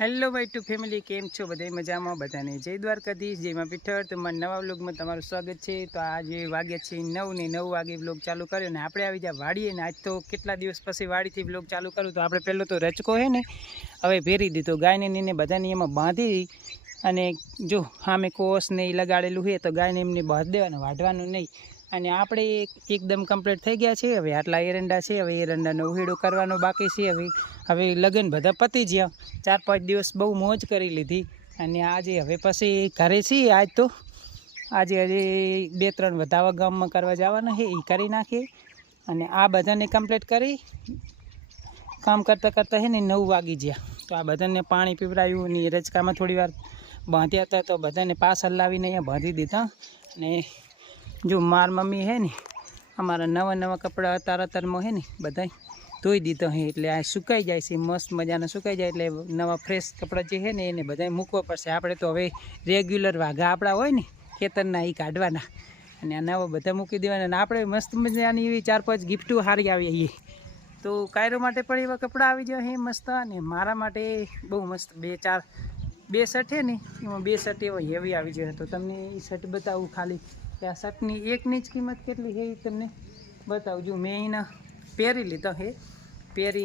Hello भाई to family केम छो बधाई मजा में बधाने जय द्वारकाधीश जय मां पीठर तुम्हारा नवा व्लॉग में तमारुं स्वागत है। तो आज वाग्या छे 9 ने 9 वागे व्लॉग चालू कर्यो ने आपणे आवी जा वाड़ीए ने आज तो केटला दिवस पछी वाड़ीथी व्लॉग चालू करूँ। तो आपणे पहेलो तो रचको है ने हवे भेरी दीधो गायने ने बधाने एमां बांधी अने जो सामे कोस ने लगाड़ेलुं है तो गायने एमने बांधी देवानुं वाढवानुं नहीं। अने आपणे एकदम कम्प्लीट थई गया छे। हवे आटला एरंडा छे, हवे एरंडानो उहेडो करवानो बाकी छे। हवे लगन बधा पती गया, 4-5 दिवस बहु मौज करी लीधी अने आजे हवे पछी घरे छीए। आज तो आज हजे 2-3 वधावा गाममां करवा जवाना है, ए करी नाखीए अने आ बधाने कम्प्लीट करी काम करता करता है ने 9 वागी गया। तो आ बधाने पाणी पीवराव्युं अने रचकामां थोड़ी वार बांध्या हता तो बधाने पाछळ लावीने अहींया बांधी दीधा। अने जो मार मम्मी है ने अमारा नवा नवा कपड़ा अतार है ने बधाई धोई दीधो है एटले आ सुकाई जाय छे, मस्त मजाना सुकाई जाय एटले नवा फ्रेश कपड़ा जे है ने एने बधाई मूकवा पड़शे। आपणे तो हवे रेग्युलर वाघा आपड़ा होय ने खेतरना ई काढवाना अने आ नवा बधा मूकी देवाना अने आपणे मस्त मजानी एवी 4-5 गिफ्टो हारी आवी। तो कायरो माटे पण एवा कपड़ा आवी गया है मस्त अने मारा माटे बहु मस्त 2 शर्ट है ने एमां 2 शर्ट एवा हेवी आवी गया। तो तमने ई शर्ट बतावुं खाली आ शर्टनी एक नीच किंमत केटली है तमने बतावजो। मैं एना पहेरी लीधा है, पहेरी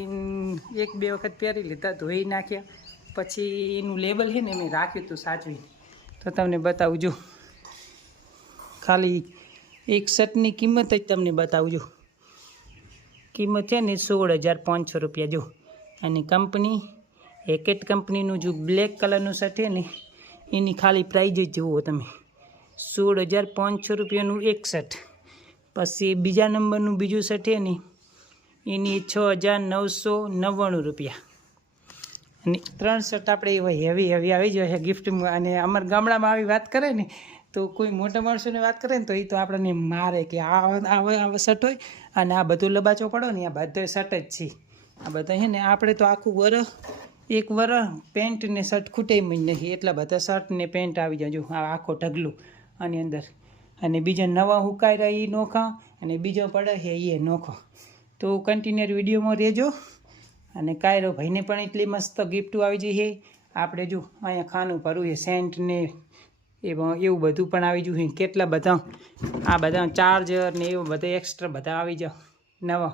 1-2 वखत पहेरी लीधा, धोई नाख्या पछी एनुं लेबल है ने मैं राख्युं तो साचवी। तो तमने बतावजो खाली एक शर्टनी किंमत ज तमने बतावजो। किंमत है ने 16,500 रुपया जो। अने कंपनी हेकेट कंपनीनुं जो ब्लेक कलरनुं शर्ट है ने एनी खाली प्राइज ज जुओ तमे 16,500 रुपयाનું एक शर्ट। पछी बीजा नंबरનું बीजું शर्ट है ने एनी 6,999 रुपया। अने 3 शर्ट आपणे हेवी हेवी आवी जाय गिफ्ट में। अने अमर गामडामां आवी वात करे ने तो कोई मोटा माणसोने वात करे ने तो ई तो आपणे मारे के आ शर्ट होय अने आ बधुं लबाचो पड़ो ने आ बधो शर्ट ज छे। आ बधा है ने आपणे तो आखुं वरस एक वरस पेન્ટ ने शर्ट खूटे नहीं एटला बधा शर्ट ने पेન્ટ आवी जाय। जो आ आखो ढगलो आनी अंदर अने बीजा नवा हुकाई रहा ई नोखा अने बीजो पड़े है ये नोखो। तो कंटिन्यूअर विडियो में रहेजो। अने कायरो भाईने पण एटली मस्त गिफ्ट आवी गई है। आपणे जो अहींया खानु भरવું है सेंट ने एवं बधुं पण आवी गयुं है। केटला बधा आ बधा चार्जर ने एवं बधा एक्स्ट्रा बधा आवी जा नवा।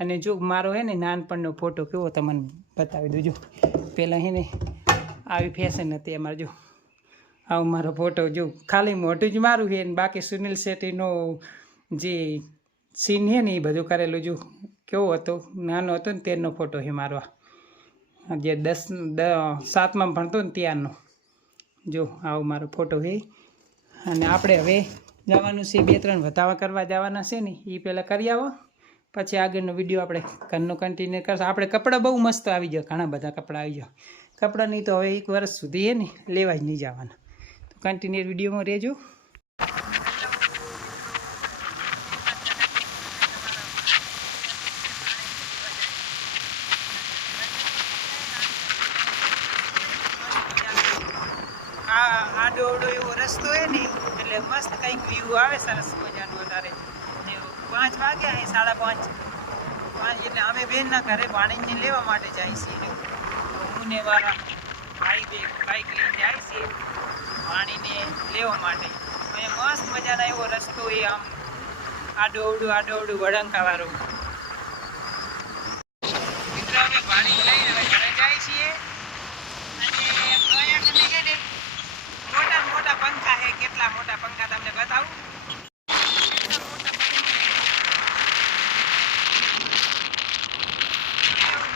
अने जो मारो है ने नानपणनो फोटो केवो तमने बतावी दઉં। पहला है ने आवी फैशन हती अमार जो आव मारो फोटो जो खाली मोटू ज मारू है बाकी सुनील शेट्टीनो जे सीन है ने बधुं करेलुं जो केवो हतो नानो हतो ने तेनो फोटो है मारो। जे 7मां भणतो ने त्यारनो जो आव मारो फोटो है। अने आपणे हवे जवानुं छे 2-3 वधावा करवा जवाना छे ने ई पहेला करी आवो पछी आगळनो विडियो आपणे घरनो कंटिन्यू करशुं। आपणे कपड़ा बहु मस्त आवी गया, घणा बधा कपड़ा आवी गया। कपड़ानी तो हवे 1 वर्ष सुधी है ने लेवा ज नहीं जवाना। तो कंटिन्यू विडियो में रहेजो। आडो आडो एवो रस्तो है ने એટલે મસ્ત કંઈક વ્યૂ આવે સરસ મજાનું। વધારે 5 વાગ્યા હે 5:30 એટલે અમે બેનના ઘરે પાણીને લેવા માટે જાય છીએ। હું ને વાળા ભાઈ બાઈક લઈને જાય છે પાણીને લેવા માટે। અહીંયા મસ્ત મજાનો એવો રસ્તો એ આમ આડો અવડું વળંકાવાળો। મિત્રો અમે પાણી લઈને હવે ઘરે જાય છીએ અને અહીંયા કને છે ને મોટા પંખા છે। કેટલા મોટા પંખા તમને બતાવું।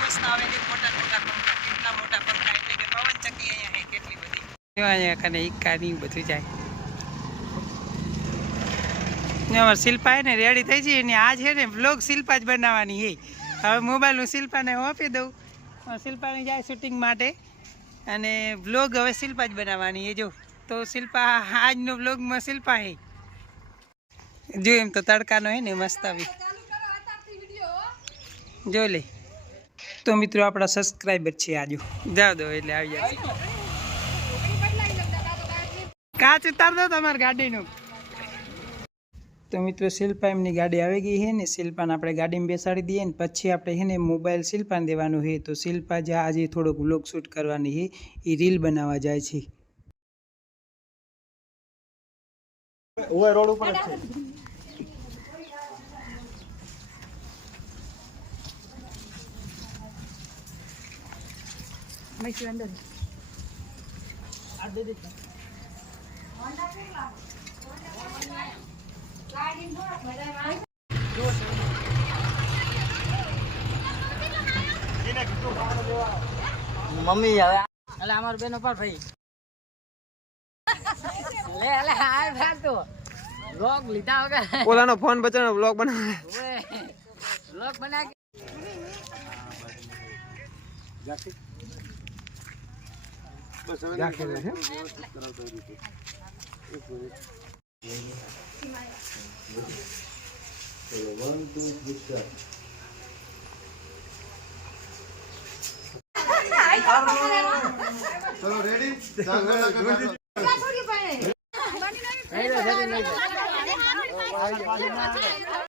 મસ્ત આવે છે મોટા પંખા। કેટલા મોટા પંખા એટલે કે પવન ચક્કી અહીંયા છે કેટલી બધી। અહીંયા કને ઈકાની બધું જાય ને। અમાર શિલ્પા है ने रेडी થઈ છે ને આજ है ने व्लॉग શિલ્પા જ બનાવવાની है। હવે મોબાઈલનું શિલ્પાને હું આપી દઉં। શિલ્પાને જાય શૂટિંગ માટે અને વ્લોગ હવે શિલ્પા જ બનાવવાની है। જો તો શિલ્પા આજનો વ્લોગમાં શિલ્પા है। જો એમ તો તડકાનો है ने મસ્ત આવી જો લે। तो मित्रों अपना सब्सक्राइबर छे आजो जाओ दो એટલે આવી જાય। काच उतार दो तमार गाड़ी नु। તો મિત્રો શિલ્પા એમની ગાડી આવી ગઈ છે ને શિલ્પાને આપણે ગાડીમાં બેસાડી દઈએ ને પછી આપણે છે ને મોબાઈલ શિલ્પાને દેવાનું છે. તો શિલ્પા જે આજે થોડોક વ્લોગ શૂટ કરવાની છે એ રીલ બનાવવા જાય છે. રોડ ઉપર મમ્મી હવે અલે અમાર બેનો પર ભાઈ લે અલે હાય ભાગ તો વ્લોગ લીધા વગર ઓલાનો ફોન બચાનો વ્લોગ બનાવે ઓએ વ્લોગ બના કે બસ હવે રાખે છે ચલો રેડી